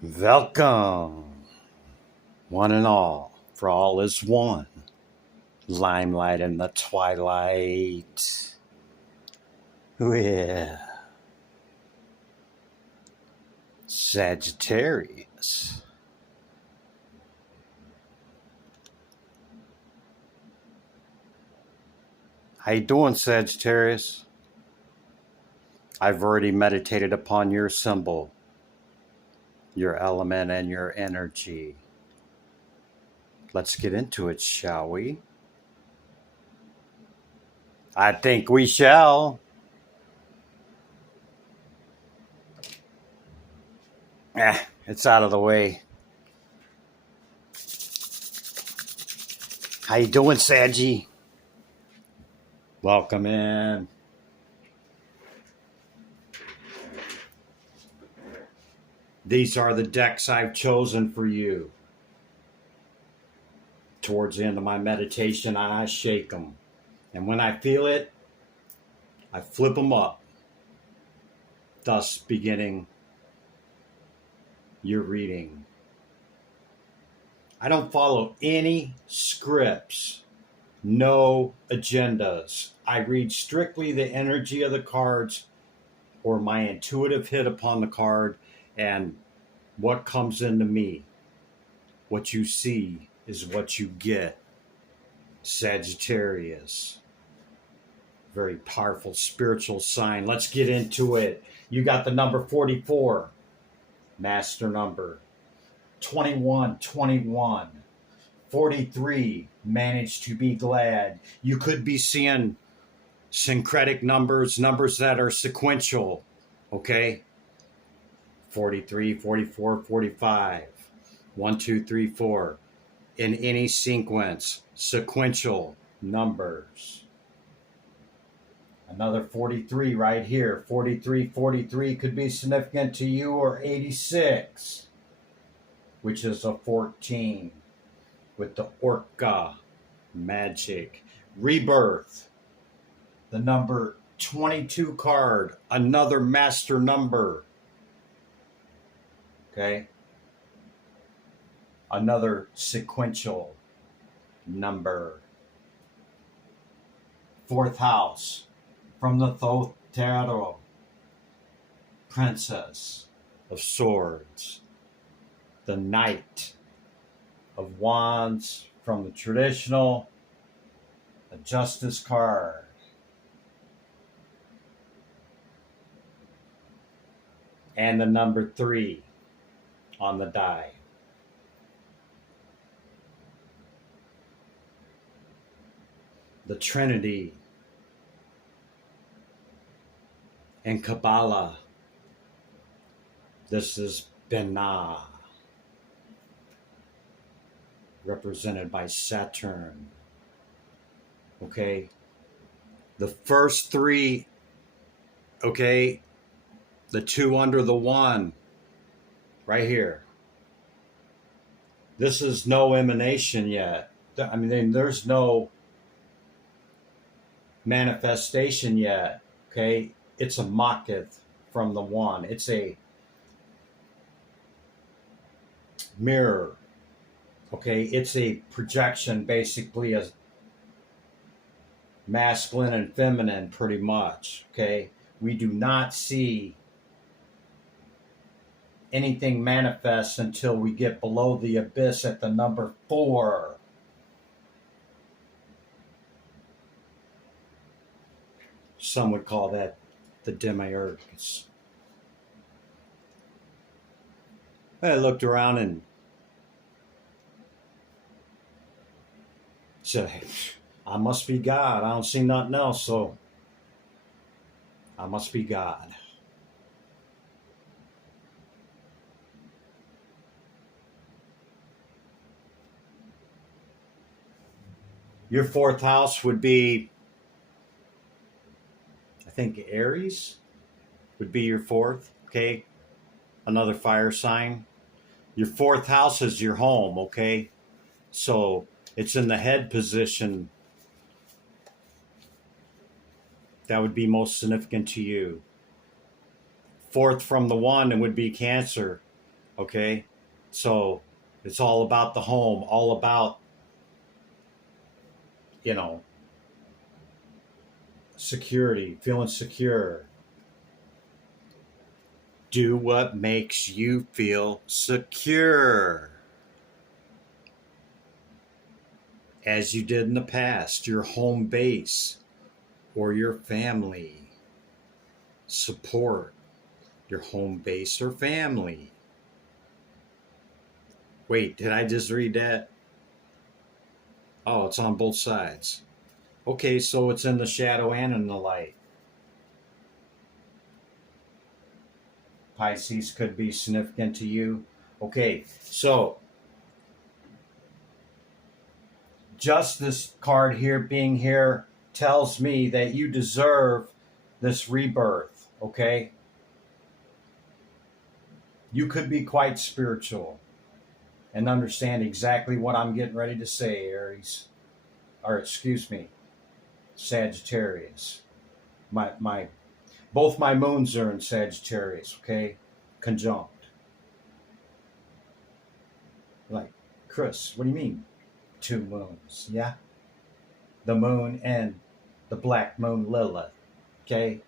Welcome, one and for all is one. Limelight in the twilight. With Sagittarius. How you doing, Sagittarius? I've already meditated upon your symbol, your element, and your energy. Let's get into it, shall we? I think we shall. It's out of the way. How you doing, Saggy? Welcome in. These are the decks I've chosen for you. Towards the end of my meditation, I shake them. And when I feel it, I flip them up, thus beginning your reading. I don't follow any scripts, no agendas. I read strictly the energy of the cards or my intuitive hit upon the card and what comes into me. What you see is what you get. Sagittarius. Very powerful spiritual sign. Let's get into it. You got the number 44, master number. 21, 21. 43, manage to be glad. You could be seeing syncretic numbers that are sequential, okay? 43, 44, 45. 1, 2, 3, 4. In any sequence, sequential numbers. Another 43 right here. 43, 43 could be significant to you, or 86, which is a 14 with the Orca magic. Rebirth, the number 22 card, another master number. Okay? Another sequential number. Fourth house from the Thoth Tarot, Princess of Swords, the Knight of Wands from the traditional, a Justice card. And the number 3 on the die. The Trinity in Kabbalah. This is Binah, represented by Saturn. Okay? The first 3, okay? The 2 under the 1, right here. This is no emanation yet. I mean, there's no manifestation yet, okay? It's a maketh from the 1. It's a mirror, okay? It's a projection, basically, as masculine and feminine, pretty much, okay? We do not see anything manifest until we get below the abyss at the number 4. Some would call that the demiurge. I looked around and said, hey, I must be God. I don't see nothing else, so I must be God. Your 4th house would be, I think Aries would be your 4th, okay? Another fire sign. Your 4th house is your home, okay? So it's in the head position. That would be most significant to you. 4th from the 1, it would be Cancer. Okay? So it's all about the home, all about, you know, security, feeling secure. Do what makes you feel secure. As you did in the past, your home base or your family. Support your home base or family. Wait, did I just read that? Oh, it's on both sides. Okay, so it's in the shadow and in the light. Pisces could be significant to you. Okay, so just this card here being here tells me that you deserve this rebirth, okay? You could be quite spiritual and understand exactly what I'm getting ready to say, Aries. Or excuse me, Sagittarius. Both my moons are in Sagittarius, okay? Conjunct. Like, Chris, what do you mean? 2 moons, yeah? The moon and the black moon Lilith, okay?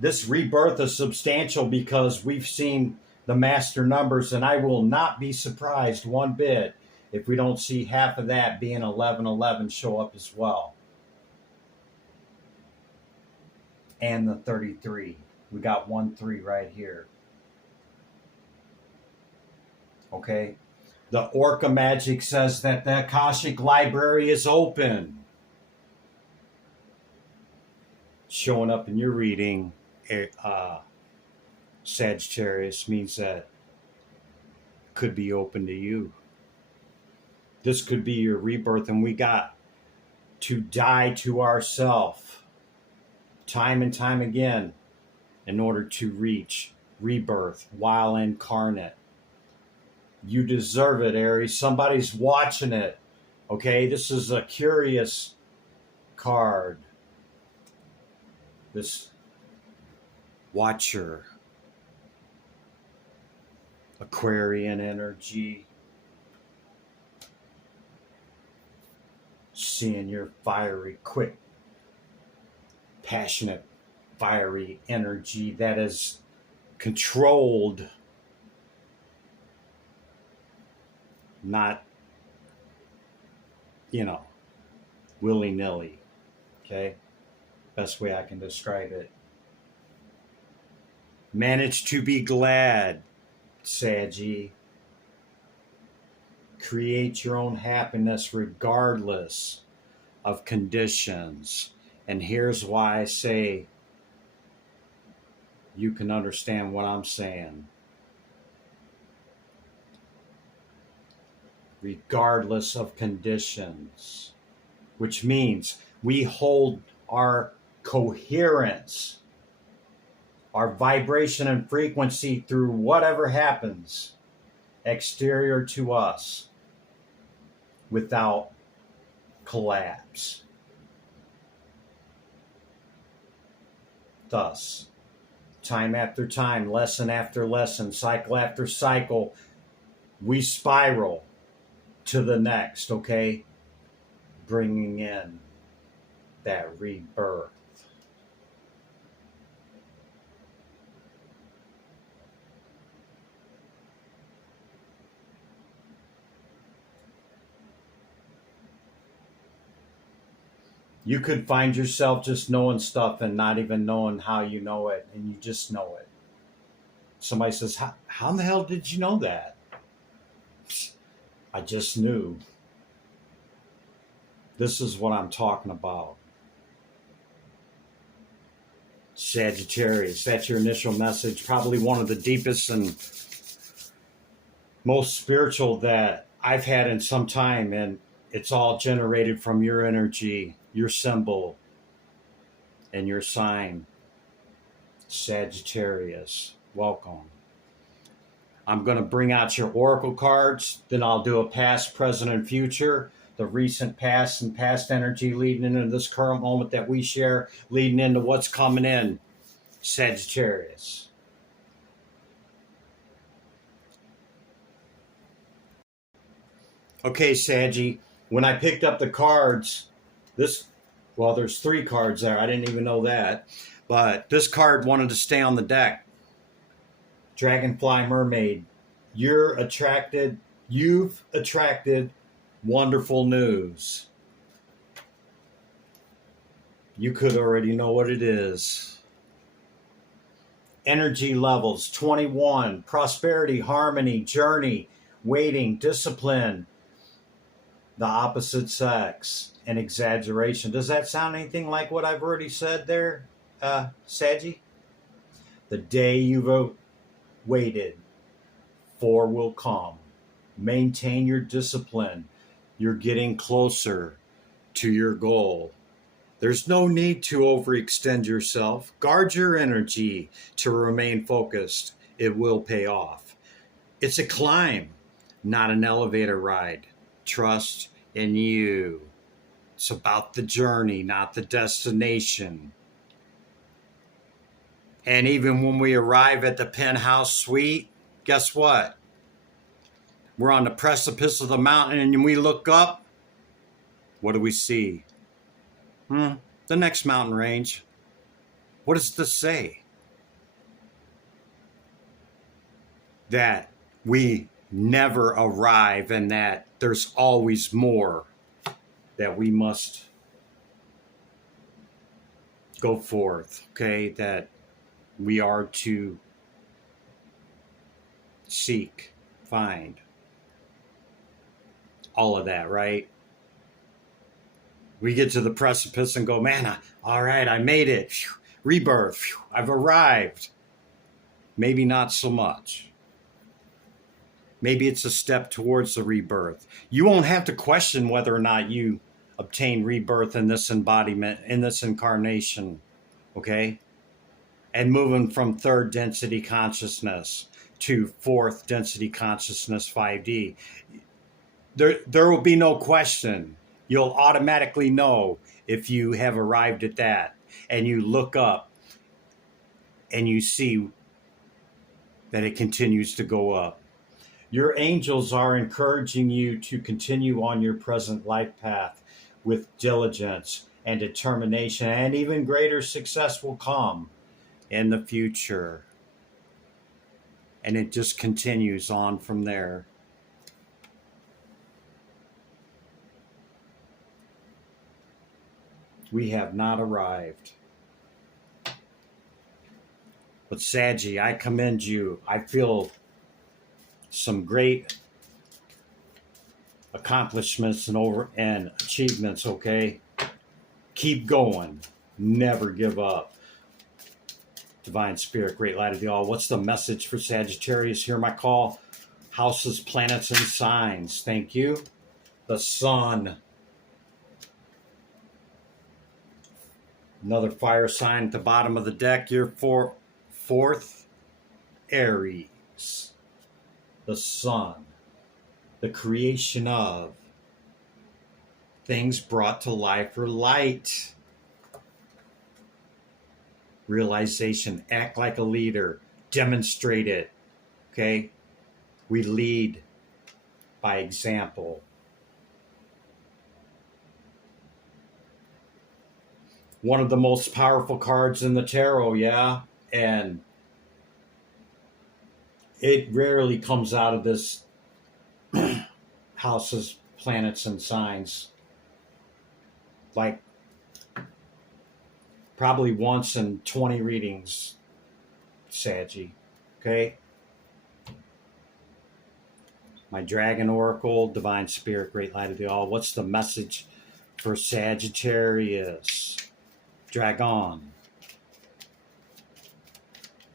This rebirth is substantial because we've seen the master numbers, and I will not be surprised one bit if we don't see half of that being 1111 show up as well. And the 33. We got 1-3 right here. Okay? The Orca magic says that the Akashic library is open. Showing up in your reading, Sagittarius, means that could be open to you. This could be your rebirth, and we got to die to ourself time and time again in order to reach rebirth while incarnate. You deserve it, Aries. Somebody's watching it. Okay, this is a curious card. This watcher, Aquarian energy, seeing your fiery, quick, passionate, fiery energy that is controlled, not, willy-nilly. Okay? Best way I can describe it. Manage to be glad, Saggy. Create your own happiness regardless of conditions. And here's why I say you can understand what I'm saying. Regardless of conditions, which means we hold our coherence, our vibration and frequency through whatever happens exterior to us without collapse. Thus, time after time, lesson after lesson, cycle after cycle, we spiral to the next, okay? Bringing in that rebirth. You could find yourself just knowing stuff and not even knowing how you know it, and you just know it. Somebody says, how in the hell did you know that? I just knew. This is what I'm talking about. Sagittarius, that's your initial message. Probably one of the deepest and most spiritual that I've had in some time. And it's all generated from your energy, your symbol, and your sign. Sagittarius, welcome. I'm going to bring out your oracle cards. Then I'll do a past, present, and future. The recent past and past energy leading into this current moment that we share, leading into what's coming in. Sagittarius. Okay, Saggy, when I picked up the cards, there's 3 cards there. I didn't even know that. But this card wanted to stay on the deck. Dragonfly Mermaid. You've attracted wonderful news. You could already know what it is. Energy levels 21, prosperity, harmony, journey, waiting, discipline, the opposite sex, and exaggeration. Does that sound anything like what I've already said there, Saggy? The day you've waited for will come. Maintain your discipline. You're getting closer to your goal. There's no need to overextend yourself. Guard your energy to remain focused. It will pay off. It's a climb, not an elevator ride. Trust in you. It's about the journey, not the destination. And even when we arrive at the penthouse suite, guess what? We're on the precipice of the mountain and we look up. What do we see? The next mountain range. What does this say? That we never arrive and that there's always more that we must go forth, okay? That we are to seek, find. All of that, right? We get to the precipice and go, man, all right, I made it. Phew, rebirth. Phew, I've arrived. Maybe not so much. Maybe it's a step towards the rebirth. You won't have to question whether or not you obtain rebirth in this embodiment, in this incarnation, okay? And moving from 3rd density consciousness to 4th density consciousness 5D. There will be no question. You'll automatically know if you have arrived at that. And you look up and you see that it continues to go up. Your angels are encouraging you to continue on your present life path with diligence and determination, and even greater success will come in the future. And it just continues on from there. We have not arrived. But Saggy, I commend you. I feel some great accomplishments and achievements, okay? Keep going. Never give up. Divine Spirit, great light of the all. What's the message for Sagittarius? Hear my call. Houses, planets, and signs. Thank you. The sun. Another fire sign at the bottom of the deck. Your 4th Aries. The sun. The creation of. Things brought to life or light. Realization. Act like a leader. Demonstrate it. Okay? We lead by example. One of the most powerful cards in the tarot, yeah? And it rarely comes out of this houses, planets, and signs. Like, probably once in 20 readings, Saggy. Okay? My Dragon Oracle, Divine Spirit, Great Light of the All. What's the message for Sagittarius? Dragon.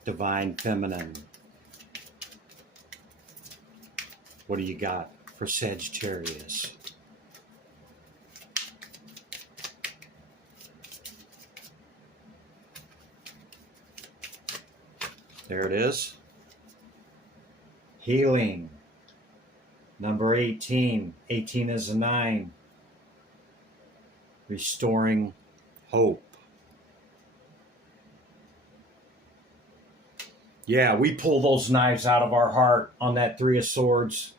Divine Feminine. What do you got for Sagittarius? There it is. Healing. Number 18. 18 is a 9. Restoring hope. Yeah, we pull those knives out of our heart on that Three of Swords.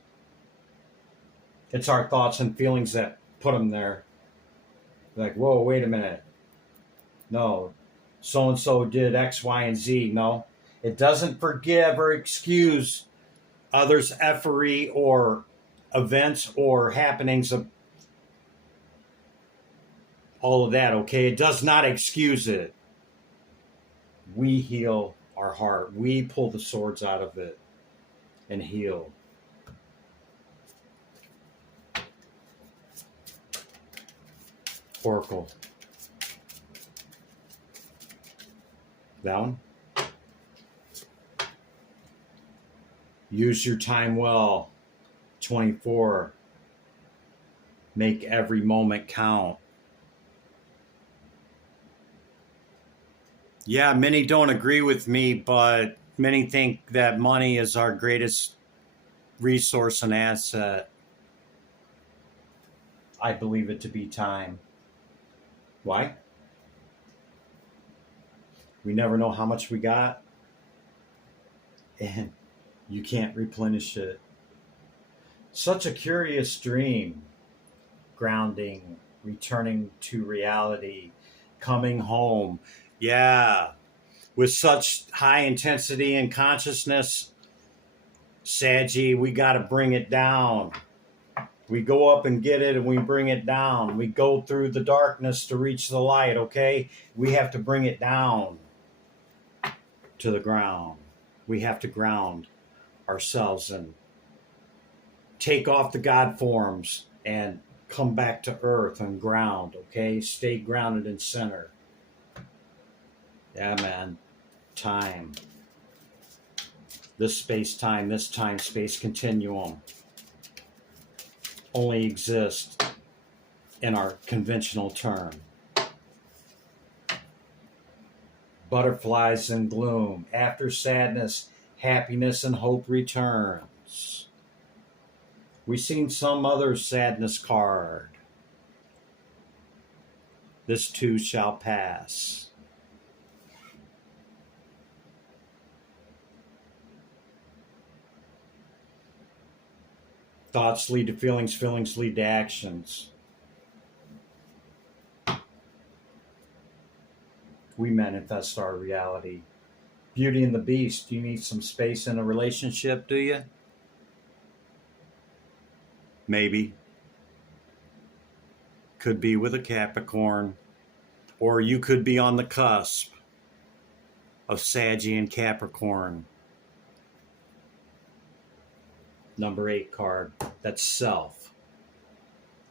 It's our thoughts and feelings that put them there. Like, whoa, wait a minute. No, so and so did X, Y, and Z. No, it doesn't forgive or excuse others' effery or events or happenings of all of that. Okay, it does not excuse it. We heal our heart. We pull the swords out of it and heal. Oracle. Down. Use your time well. 24. Make every moment count. Yeah, many don't agree with me, but many think that money is our greatest resource and asset. I believe it to be time. Why? We never know how much we got, and you can't replenish it. Such a curious dream. Grounding, returning to reality, coming home. Yeah, with such high intensity and consciousness, Saggy, we got to bring it down. We go up and get it and we bring it down. We go through the darkness to reach the light, okay? We have to bring it down to the ground. We have to ground ourselves and take off the God forms and come back to earth and ground, okay? Stay grounded in center. Yeah, man. Time. This space-time, this time-space continuum only exists in our conventional term. Butterflies and gloom. After sadness, happiness and hope returns. We've seen some other sadness card. This too shall pass. Thoughts lead to feelings, feelings lead to actions. We manifest our reality. Beauty and the Beast. Do you need some space in a relationship, do you? Maybe. Could be with a Capricorn. Or you could be on the cusp of Saggy and Capricorn. Number 8 card. That's self.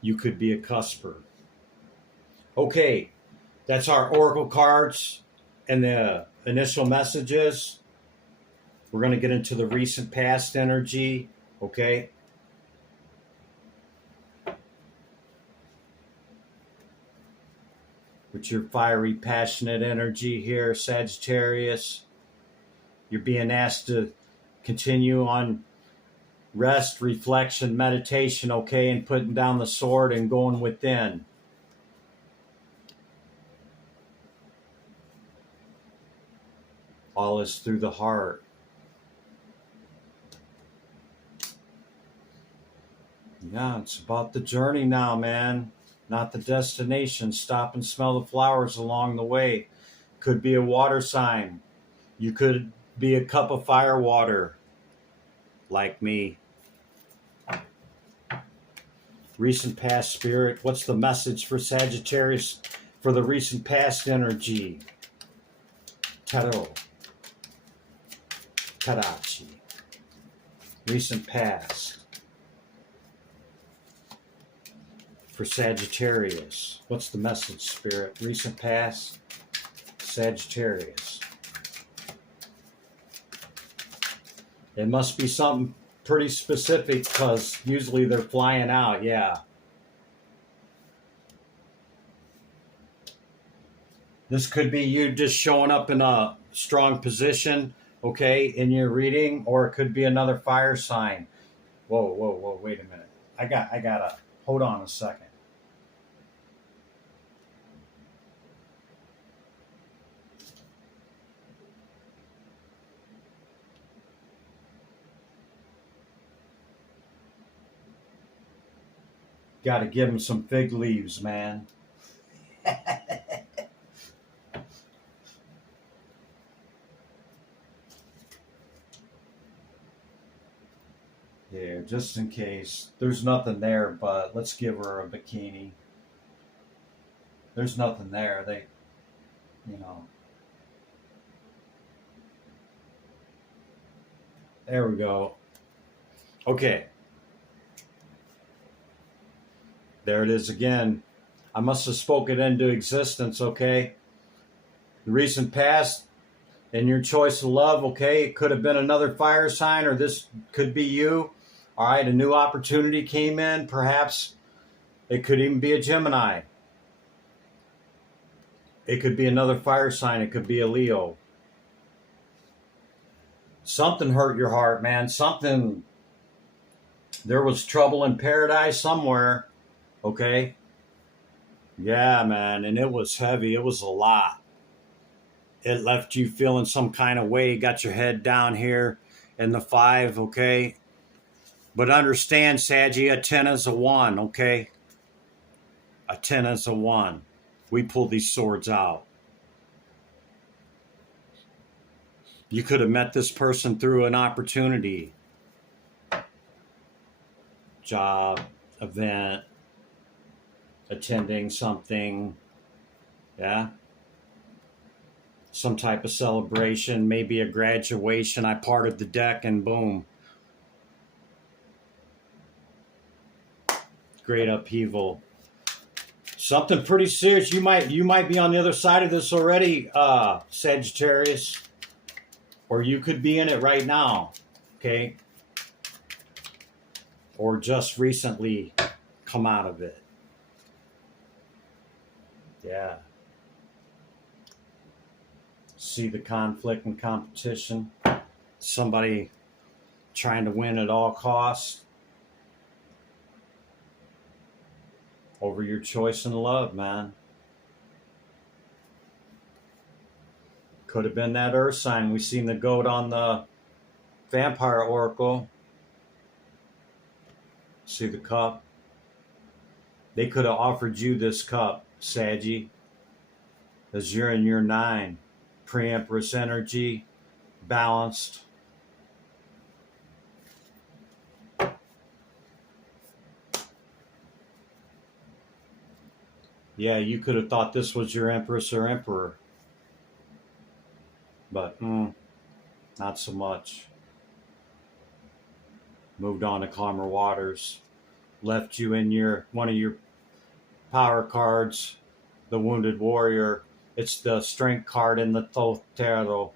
You could be a cusper. Okay. That's our oracle cards and the initial messages. We're going to get into the recent past energy. Okay. With your fiery, passionate energy here, Sagittarius, you're being asked to continue on rest, reflection, meditation, okay, and putting down the sword and going within. All is through the heart. Yeah, it's about the journey now, man. Not the destination. Stop and smell the flowers along the way. Could be a water sign. You could be a cup of fire water, like me. Recent past spirit. What's the message for Sagittarius for the recent past energy? Tarot. Tarachi. Recent past. For Sagittarius. What's the message, Spirit? Recent past, Sagittarius. It must be something pretty specific because usually they're flying out, yeah. This could be you just showing up in a strong position, okay, in your reading, or it could be another fire sign. Whoa, wait a minute. I gotta, hold on a second. Got to give them some fig leaves, man. Yeah, just in case. There's nothing there, but let's give her a bikini. There's nothing there. They, you know. There we go. Okay. There it is again. I must have spoken it into existence, okay? The recent past and your choice of love, okay? It could have been another fire sign, or this could be you. All right, a new opportunity came in. Perhaps it could even be a Gemini. It could be another fire sign. It could be a Leo. Something hurt your heart, man. Something, there was trouble in paradise somewhere, okay? Yeah, man, and it was heavy. It was a lot. It left you feeling some kind of way. You got your head down here in the 5, okay? But understand, Saggy, a 10 is a 1, okay? A 10 is a 1. We pull these swords out. You could have met this person through an opportunity. Job, event, attending something. Yeah? Some type of celebration, maybe a graduation. I parted the deck and boom. Great upheaval. Something pretty serious. You might be on the other side of this already, Sagittarius. Or you could be in it right now. Okay? Or just recently come out of it. Yeah. See the conflict and competition. Somebody trying to win at all costs. Over your choice in love, man. Could have been that earth sign. We seen the goat on the vampire oracle. See the cup? They could have offered you this cup, Saggy, as you're in your 9. Pre-Empress energy, balanced. Yeah, you could have thought this was your Empress or Emperor. But, not so much. Moved on to calmer waters. Left you in your one of your power cards, the Wounded Warrior. It's the strength card in the Thoth Tarot.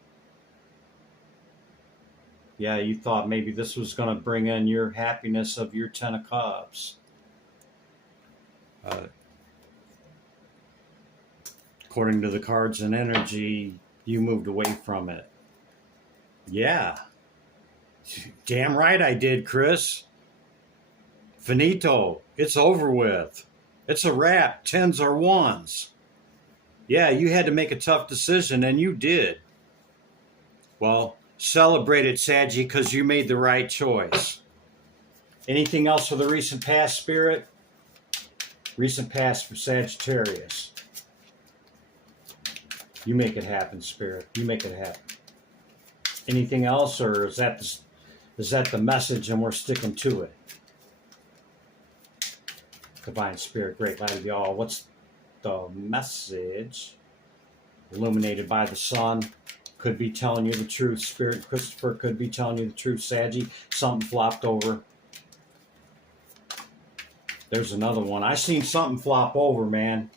Yeah, you thought maybe this was going to bring in your happiness of your 10 of Cups. According to the cards and energy, you moved away from it. Yeah. Damn right I did, Chris. Finito. It's over with. It's a wrap. 10s or 1s. Yeah, you had to make a tough decision, and you did. Well, celebrate it, Saggy, because you made the right choice. Anything else for the recent past, Spirit? Recent past for Sagittarius. You make it happen, Spirit. You make it happen. Anything else, or is that the message and we're sticking to it? Divine Spirit, great light of y'all. What's the message? Illuminated by the sun. Could be telling you the truth. Spirit Christopher could be telling you the truth. Saggy, something flopped over. There's another one. I seen something flop over, man.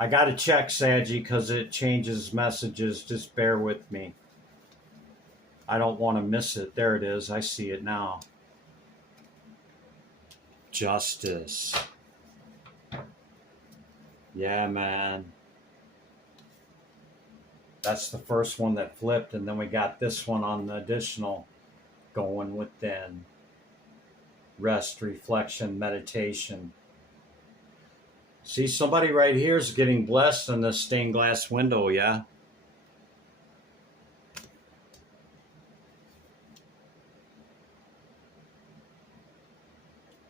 I got to check, Saggy, because it changes messages. Just bear with me. I don't want to miss it. There it is. I see it now. Justice. Yeah, man. That's the first one that flipped, and then we got this one on the additional. Going within. Rest, reflection, meditation. See, somebody right here is getting blessed in this stained glass window, yeah?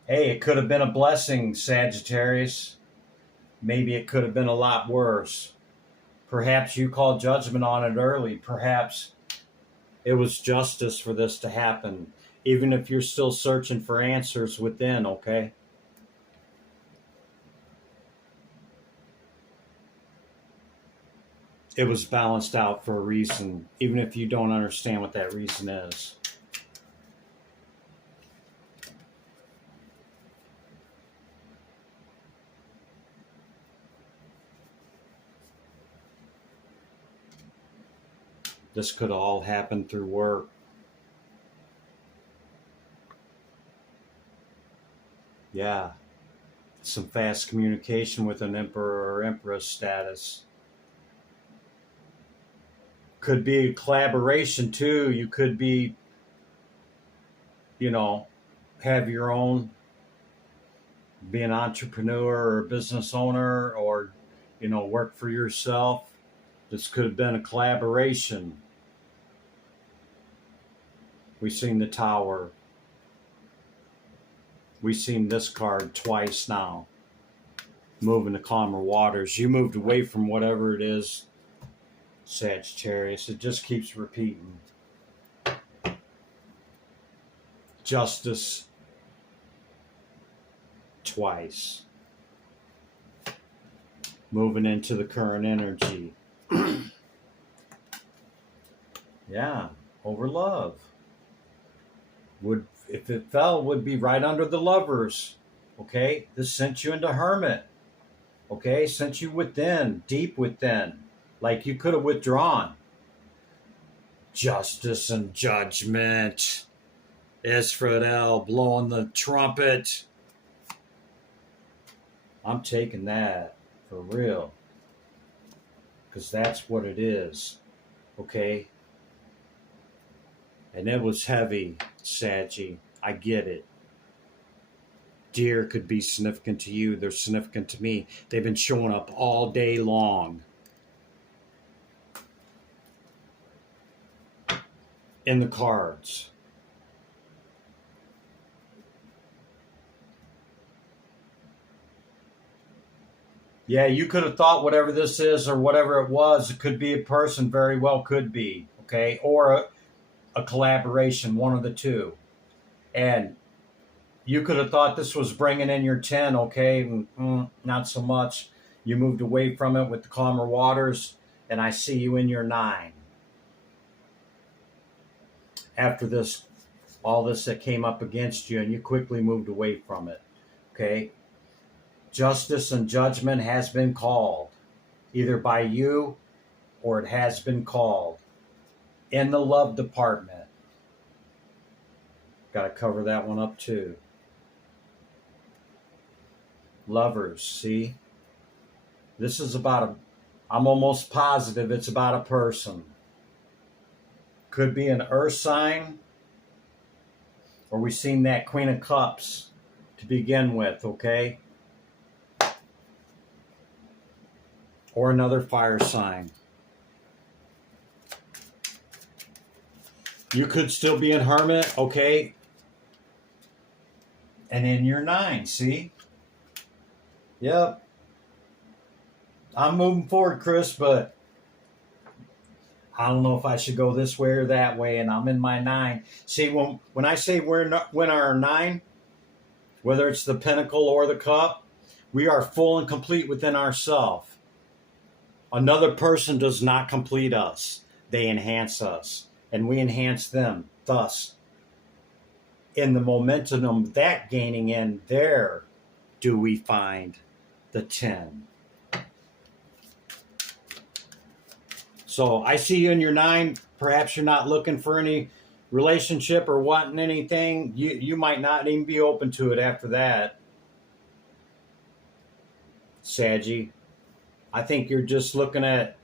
Hey, it could have been a blessing, Sagittarius. Maybe it could have been a lot worse. Perhaps you called judgment on it early. Perhaps it was justice for this to happen, even if you're still searching for answers within, okay? It was balanced out for a reason, even if you don't understand what that reason is. This could all happen through work. Yeah, some fast communication with an emperor or empress status. Could be a collaboration too. You could be, you know, have your own, be an entrepreneur or a business owner, or, work for yourself. This could have been a collaboration. We've seen the Tower. We've seen this card twice now. Moving to calmer waters. You moved away from whatever it is, Sagittarius. It just keeps repeating. Justice twice. Moving into the current energy. Yeah, over love. Would, if it fell, would be right under the Lovers. Okay, this sent you into Hermit. Okay, sent you within, deep within, like you could have withdrawn. Justice and judgment. Israel blowing the trumpet. I'm taking that for real, because that's what it is. Okay, and it was heavy, Saggy. I get it. Deer could be significant to you. They're significant to me. They've been showing up all day long in the cards. Yeah, you could have thought whatever this is or whatever it was, it could be a person, very well could be, okay? Or a collaboration, one of the two. And you could have thought this was bringing in your 10, okay? Not so much. You moved away from it with the calmer waters, and I see you in your 9. After this, all this that came up against you, and you quickly moved away from it, okay? Justice and judgment has been called, either by you or it has been called in the love department. Got to cover that one up too. Lovers, see? This is about I'm almost positive it's about a person. Could be an earth sign, or we've seen that Queen of Cups to begin with, okay? Or another fire sign. You could still be in Hermit, okay? And in your 9, see? Yep. I'm moving forward, Chris, but I don't know if I should go this way or that way, and I'm in my 9. See, when I say we're our 9, whether it's the Pentacle or the Cup, we are full and complete within ourselves. Another person does not complete us. They enhance us, and we enhance them. Thus, in the momentum that gaining in, there do we find the 10. So I see you in your 9. Perhaps you're not looking for any relationship or wanting anything. You might not even be open to it after that, Saggy. I think you're just looking at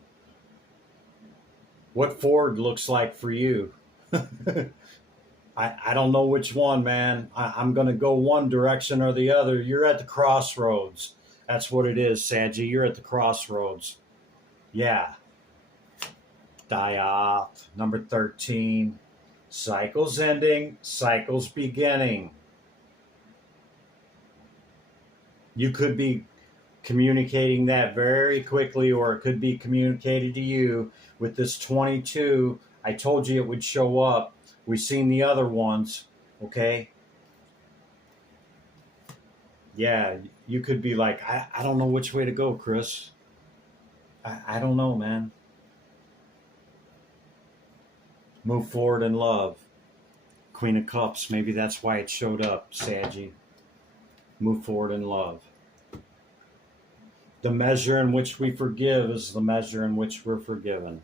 what Ford looks like for you. I don't know which one, man. I'm going to go one direction or the other. You're at the crossroads. That's what it is, Saggy. You're at the crossroads. Yeah. Die off. Number 13. Cycles ending, cycles beginning. You could be communicating that very quickly, or it could be communicated to you with this 22. I told you it would show up. We've seen the other ones, okay? Yeah, you could be like, I don't know which way to go, Chris. I don't know, man. Move forward in love. Queen of Cups, maybe that's why it showed up, Saggy. Move forward in love. The measure in which we forgive is the measure in which we're forgiven.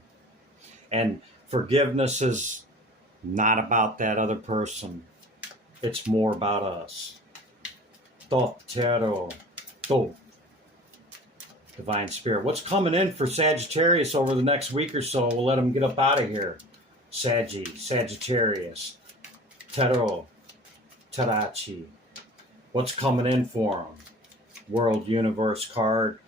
And forgiveness is not about that other person. It's more about us. Totero. To. Divine Spirit. What's coming in for Sagittarius over the next week or so? We'll let them get up out of here. Sagittarius. Tero. Tarachi. What's coming in for them? World Universe card.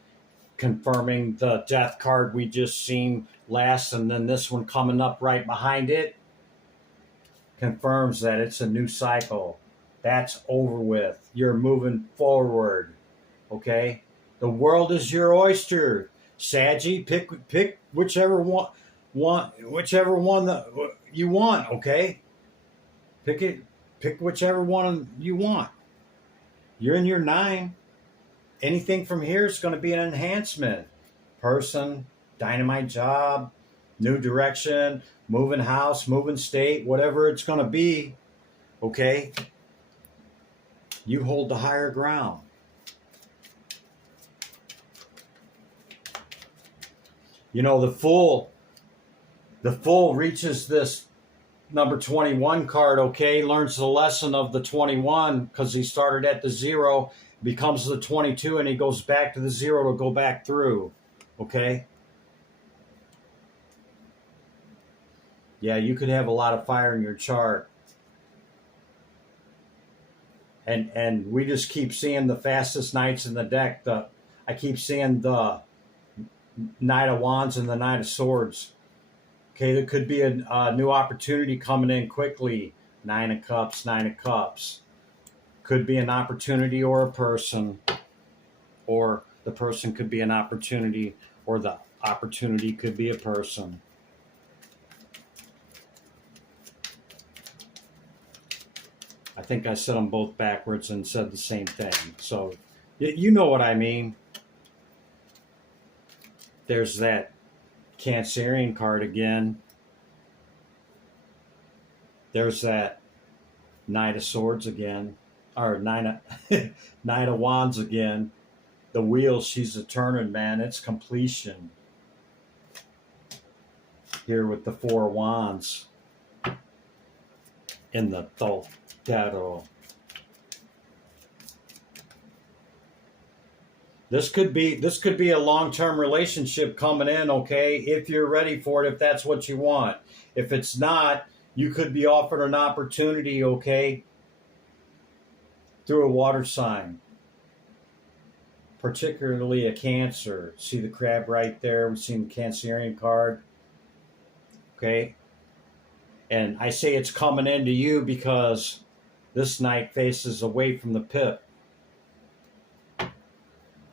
Confirming the death card we just seen last, and then this one coming up right behind it confirms that it's a new cycle. That's over with. You're moving forward. Okay? The world is your oyster. Saggy, pick whichever one that you want, okay? Pick whichever one you want. You're in your 9. Anything from here is going to be an enhancement. Person, dynamite job, new direction, moving house, moving state, whatever it's going to be, okay? You hold the higher ground. You know, the Fool reaches this number 21 card, okay? Learns the lesson of the 21 because he started at the 0, becomes the 22, and he goes back to the 0 to go back through, okay? Yeah, you could have a lot of fire in your chart. And we just keep seeing the fastest knights in the deck. I keep seeing the Knight of Wands and the Knight of Swords. Okay, there could be a new opportunity coming in quickly. 9 of Cups, 9 of Cups. Could be an opportunity or a person, or the person could be an opportunity, or the opportunity could be a person. I think I said them both backwards and said the same thing. So you know what I mean. There's that Cancerian card again. There's that Knight of Swords again. Or Knight of Wands again. The wheel she's a turning, man. It's completion. Here with the 4 of Wands. In the Totero. This could be a long-term relationship coming in, okay? If you're ready for it, if that's what you want. If it's not, you could be offered an opportunity, okay? Through a water sign. Particularly a Cancer. See the crab right there? We've seen the Cancerian card. Okay? And I say it's coming into you because this knight faces away from the pip.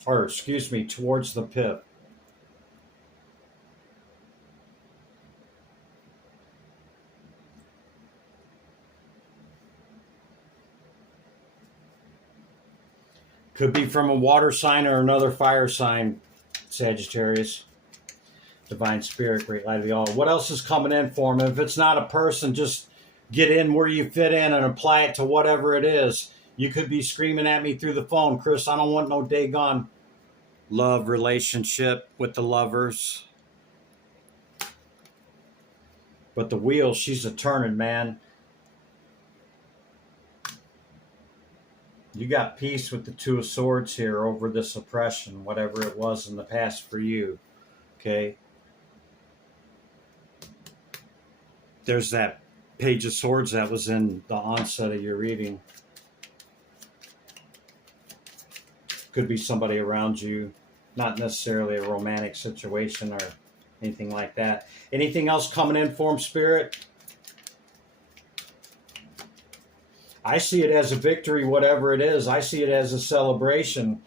Or, excuse me, towards the pip. Could be from a water sign or another fire sign, Sagittarius. Divine Spirit, great light of the all. What else is coming in for him? If it's not a person, just get in where you fit in and apply it to whatever it is. You could be screaming at me through the phone, Chris, I don't want no daggone love relationship with the lovers. But the wheel, she's a turning, man. You got peace with the 2 of Swords here over this oppression, whatever it was in the past for you. Okay? There's that Page of Swords that was in the onset of your reading. Could be somebody around you, not necessarily a romantic situation or anything like that. Anything else coming in for him, Spirit? I see it as a victory, whatever it is. I see it as a celebration.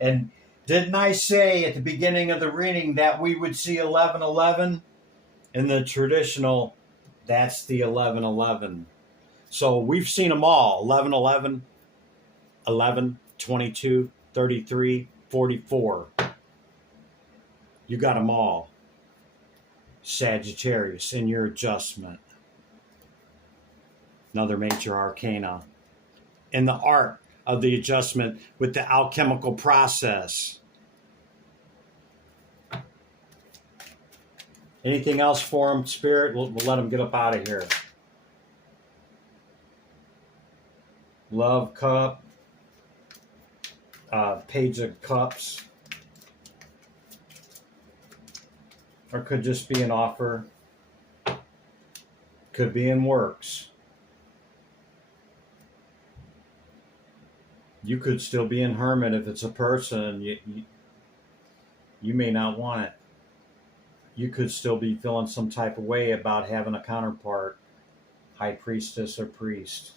And didn't I say at the beginning of the reading that we would see 1111? In the traditional, that's the 1111. So we've seen them all: 1111, 11, 22, 33, 44. You got them all. Sagittarius in your adjustment. Another major arcana. In the art of the adjustment with the alchemical process. Anything else for them, Spirit? We'll let them get up out of here. Love cup. Page of Cups. Or could just be an offer. Could be in works. You could still be in Hermit if it's a person. You may not want it. You could still be feeling some type of way about having a counterpart, high priestess or priest.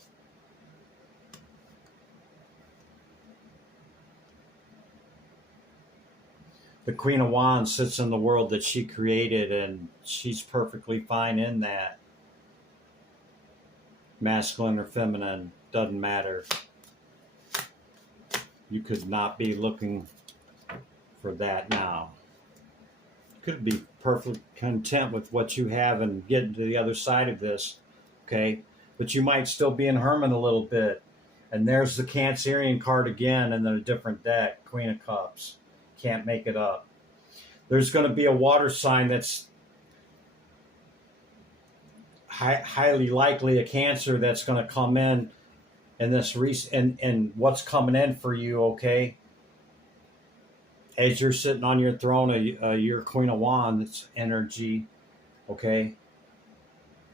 The Queen of Wands sits in the world that she created, and she's perfectly fine in that. Masculine or feminine, doesn't matter. You could not be looking for that now. Could be perfectly content with what you have and getting to the other side of this, okay? But you might still be in Hermit a little bit. And there's the Cancerian card again, and then a different deck, Queen of Cups. Can't make it up. There's going to be a water sign that's highly likely a Cancer that's going to come in this and what's coming in for you, okay? As you're sitting on your throne, your Queen of Wands energy, okay?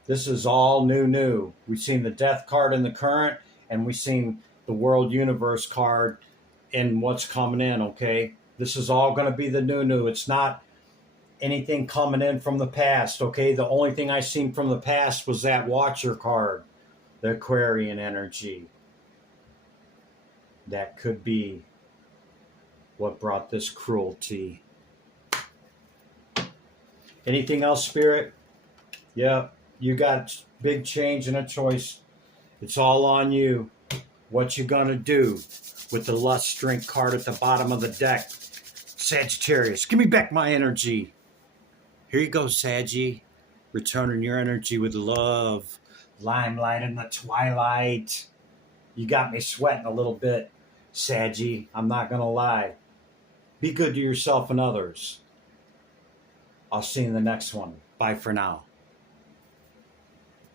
This is all new. We've seen the Death card in the current, and we've seen the World Universe card in what's coming in, okay? This is all going to be the new. It's not anything coming in from the past, okay? The only thing I seen from the past was that Watcher card, the Aquarian energy. That could be what brought this cruelty. Anything else, Spirit? Yeah, you got big change and a choice. It's all on you. What you gonna do with the Lust Strength card at the bottom of the deck? Sagittarius, give me back my energy. Here you go, Saggy. Returning your energy with love. Limelight in the twilight. You got me sweating a little bit, Saggy. I'm not gonna lie. Be good to yourself and others. I'll see you in the next one. Bye for now.